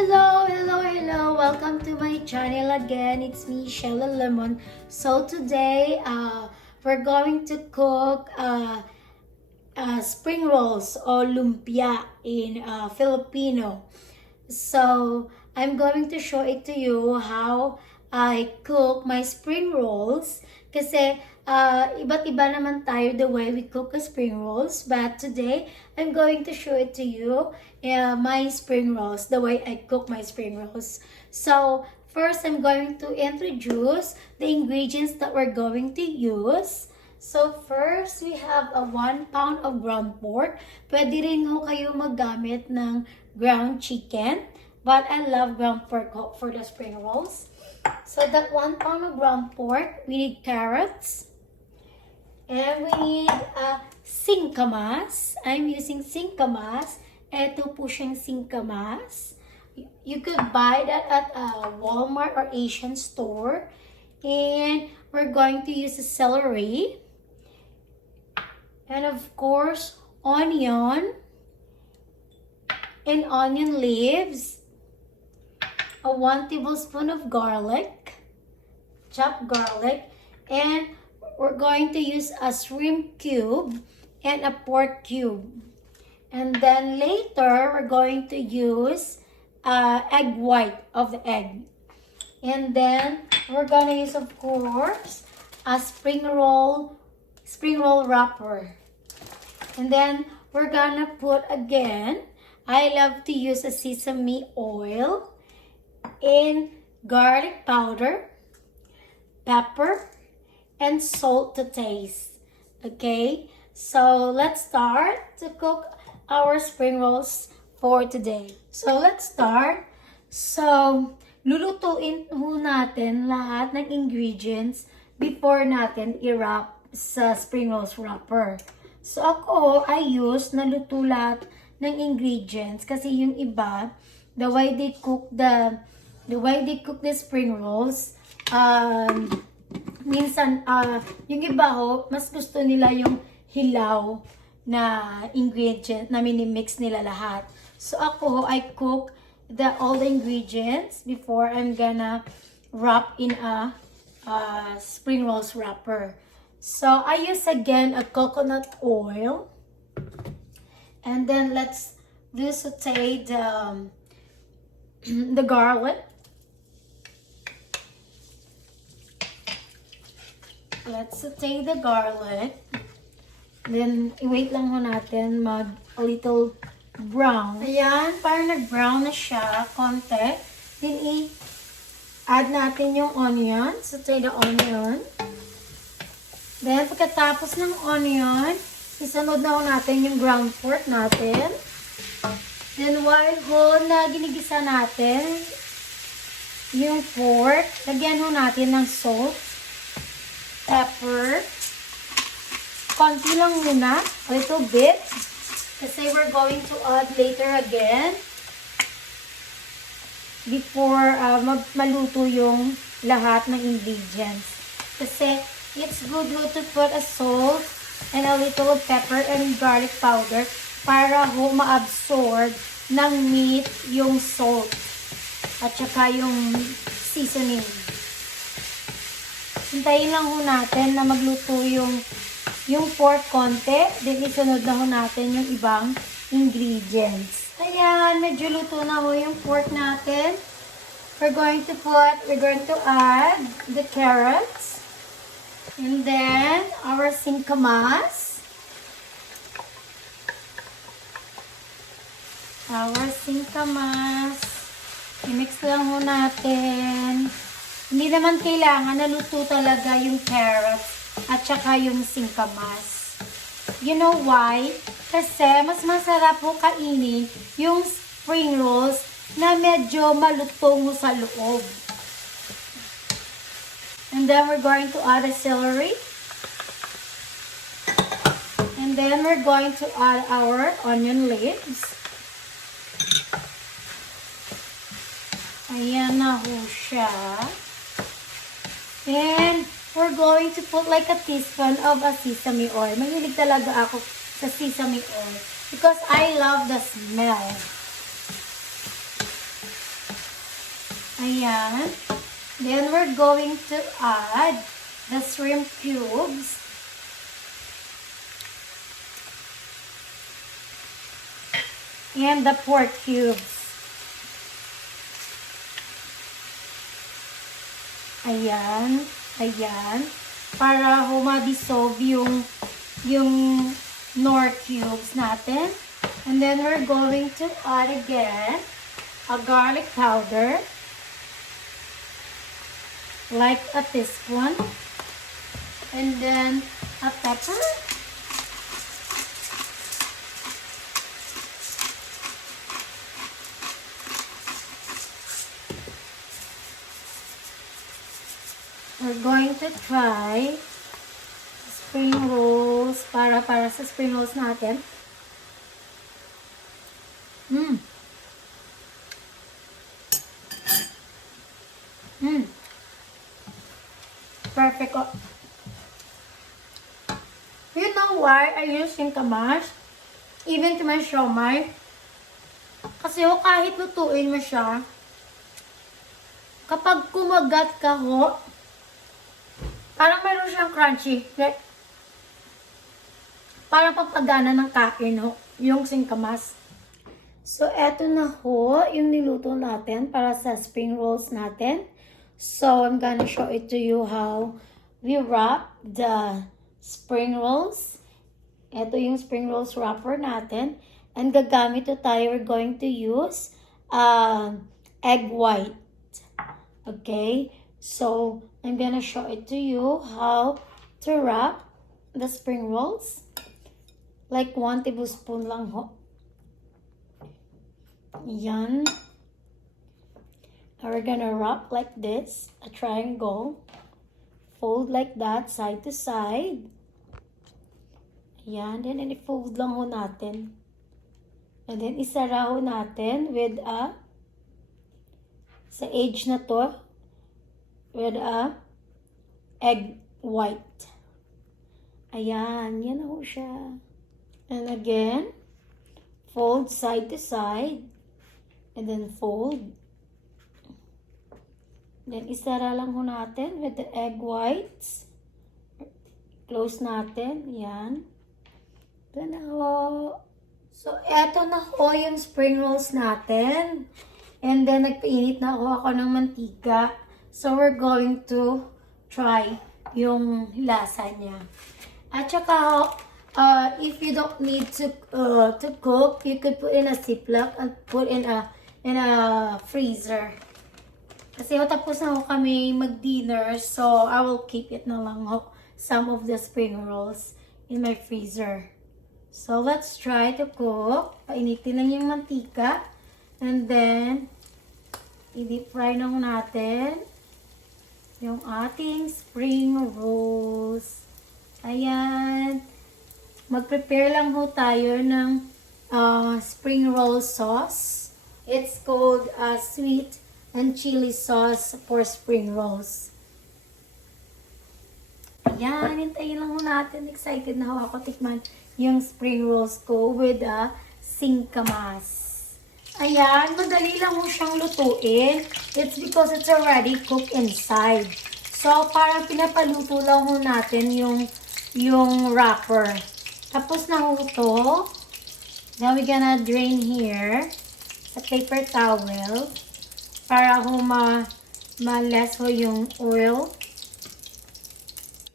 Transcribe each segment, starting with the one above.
Hello. Welcome to my channel again. It's me, Sheila Lemon. So today, we're going to cook spring rolls or lumpia in Filipino. So I'm going to show it to you how I cook my spring rolls. Kasi iba't iba naman tayo the way we cook the spring rolls. But today, I'm going to show it to you my spring rolls, the way I cook my spring rolls. So first, I'm going to introduce the ingredients that we're going to use. So first, we have a 1 pound of ground pork. Pwede rin ho kayo maggamit ng ground chicken. But I love ground pork for the spring rolls. So that 1 pound of ground pork, we need carrots. And we need singkamas. I'm using singkamas. Ito po siyang singkamas. You could buy that at a Walmart or Asian store. And we're going to use the celery. And of course, onion. And onion leaves. A 1 tablespoon of garlic. Chopped garlic. And we're going to use a shrimp cube and a pork cube. And then later, we're going to use egg white of the egg. And then we're going to use, of course, a spring roll wrapper. And then we're going to put again, I love to use a sesame oil and garlic powder, pepper, and salt to taste. Okay, so let's start to cook our spring rolls for today. So let's start. So lulutuin ho natin lahat ng ingredients before natin i-wrap sa spring rolls wrapper. So ako, I use naluto lahat ng ingredients kasi yung iba, the way they cook the spring rolls, minsan, yung iba ho, mas gusto nila yung hilaw na ingredient na minimix nila lahat. So ako, I cook all the ingredients before I'm gonna wrap in a spring rolls wrapper. So I use again a coconut oil. And then let's saute the garlic. Let's saute the garlic. Then, i-wait lang ho natin a little brown. Ayan, parang nag-brown na siya, konti. Then, i-add natin yung onion. Saute the onion. Then, pagkatapos ng onion, isunod na ho natin yung ground pork natin. Then, while ginigisa natin yung pork, lagyan ho natin ng salt, pepper, konti lang muna, a little bit, kasi we're going to add later again before maluto yung lahat ng ingredients. Kasi it's good to put a salt and a little pepper and garlic powder para ho ma-absorb ng meat yung salt at saka yung seasoning. Hintayin lang ho natin na magluto yung pork konti. Then, isunod na ho natin yung ibang ingredients. Ayan, medyo luto na ho yung pork natin. We're going to add the carrots. And then, our singkamas. I-mix lang ho natin. Hindi naman kailangan naluto talaga yung carrots at saka yung singkamas. You know why? Kasi mas masarap po kainin yung spring rolls na medyo malutong sa loob. And then we're going to add a celery. And then we're going to add our onion leaves. Ayan na ho siya. And we're going to put like a teaspoon of a sesame oil. Mahilig talaga ako sa sesame oil because I love the smell. Ayan. Then we're going to add the shrimp cubes. And the pork cubes. Ayan. Ayan. Para ma-dissolve yung nor cubes natin. And then we're going to add again a garlic powder. Like a teaspoon. And then a pepper. We're going to try spring rolls para sa spring rolls natin. Perfect. You know why I use singkamas? Even to my siomai. Kasi kahit lutuin mo siya, kapag kumagat ka parang meron siyang crunchy. Like, parang pampagana ng kain yung singkamas. So, eto na yung niluto natin para sa spring rolls natin. So, I'm gonna show it to you how we wrap the spring rolls. Ito yung spring rolls wrapper natin. And gagamit tayo, we're going to use egg white. Okay? So, I'm gonna show it to you how to wrap the spring rolls. Like 1 tablespoon lang Yan. And we're gonna wrap like this, a triangle. Fold like that, side to side. Yan. Then, i-fold lang natin. And then, isara natin with sa edge na to, with egg white. Ayan, yan siya. And again, fold side to side. And then fold. Then isara lang natin with the egg whites. Close natin. Yan. Ito na So, eto na yung spring rolls natin. And then, nagpainit na ako ng mantika. So, we're going to try yung lasa niya. At saka, if you don't need to cook, you could put in a Ziploc and put in a freezer. Kasi tapos na kami mag-dinner, so I will keep it na lang some of the spring rolls in my freezer. So, let's try to cook. Painitin lang yung mantika. And then, i-deep fry na natin yung ating spring rolls. Ayan. Mag-prepare lang tayo ng spring roll sauce. It's called sweet and chili sauce for spring rolls. Ayan. Hintayin lang natin. Excited na ako tikman yung spring rolls ko with singkamas. Ayan, madali lang siyang lutuin. It's because it's already cooked inside. So, parang pinapaluto lang natin yung wrapper. Tapos na ito. Now, we're gonna drain here sa paper towel para ma-less yung oil.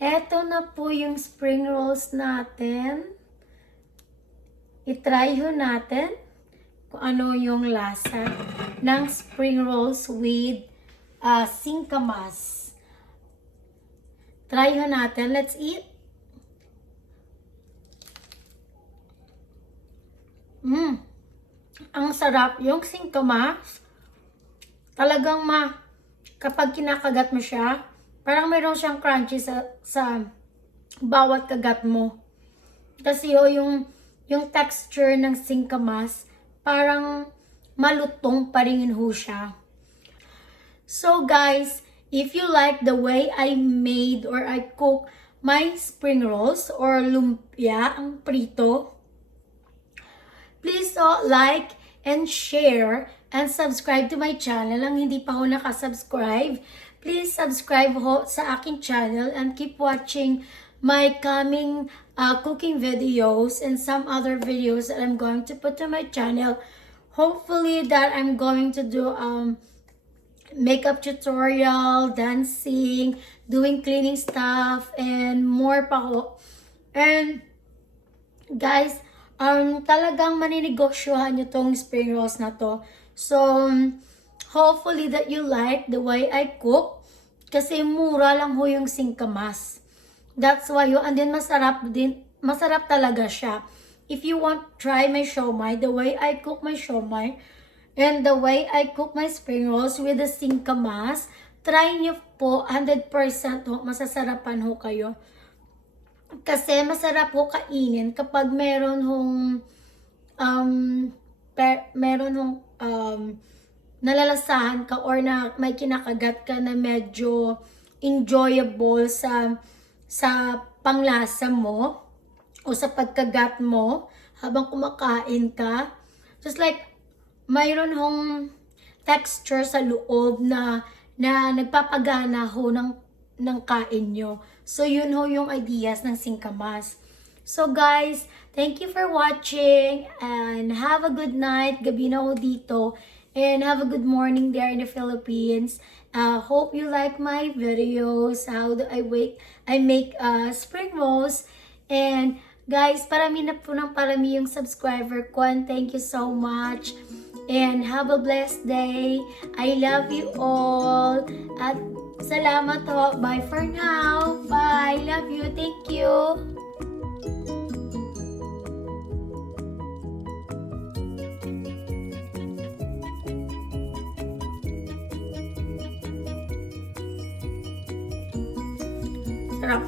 Eto na po yung spring rolls natin. I-try natin kung ano yung lasa ng spring rolls with singkamas. Try natin. Let's eat. Ang sarap. Yung singkamas, talagang kapag kinakagat mo siya, parang mayroon siyang crunchy sa bawat kagat mo. Kasi yung texture ng singkamas, parang malutong pa rin siya. So guys, if you like the way I made or I cook my spring rolls or lumpia, ang prito, please like and share and subscribe to my channel. Ang hindi pa ho nakasubscribe, please subscribe ho sa aking channel and keep watching my coming cooking videos and some other videos that I'm going to put to my channel. Hopefully that I'm going to do makeup tutorial, dancing, doing cleaning stuff, and more pa ho. And guys, talagang maninegosyohan nyo tong spring rolls na to. So, hopefully that you like the way I cook. Kasi mura lang ho yung singkamas. That's why yun. And then masarap talaga siya. If you want try my siomai, the way I cook my siomai, and the way I cook my spring rolls with the singkamas, try nyo po, 100% ho, masasarapan ho kayo. Kasi masarap ho kainin kapag meron hong nalalasahan ka or na may kinakagat ka na medyo enjoyable sa panglasa mo o sa pagkagat mo habang kumakain ka. Just like mayroon hong texture sa loob na nagpapagana ho ng kain nyo. So, yun ho yung ideas ng singkamas. So, guys, thank you for watching and have a good night. Gabi na ho dito. And have a good morning there in the Philippines. Hope you like my videos. How do I make spring rolls. And, guys, parami na po ng parami yung subscriber ko. And thank you so much. And have a blessed day. I love you all. At salamat ho. Bye for now. Bye. Love you. Thank you. Sarap.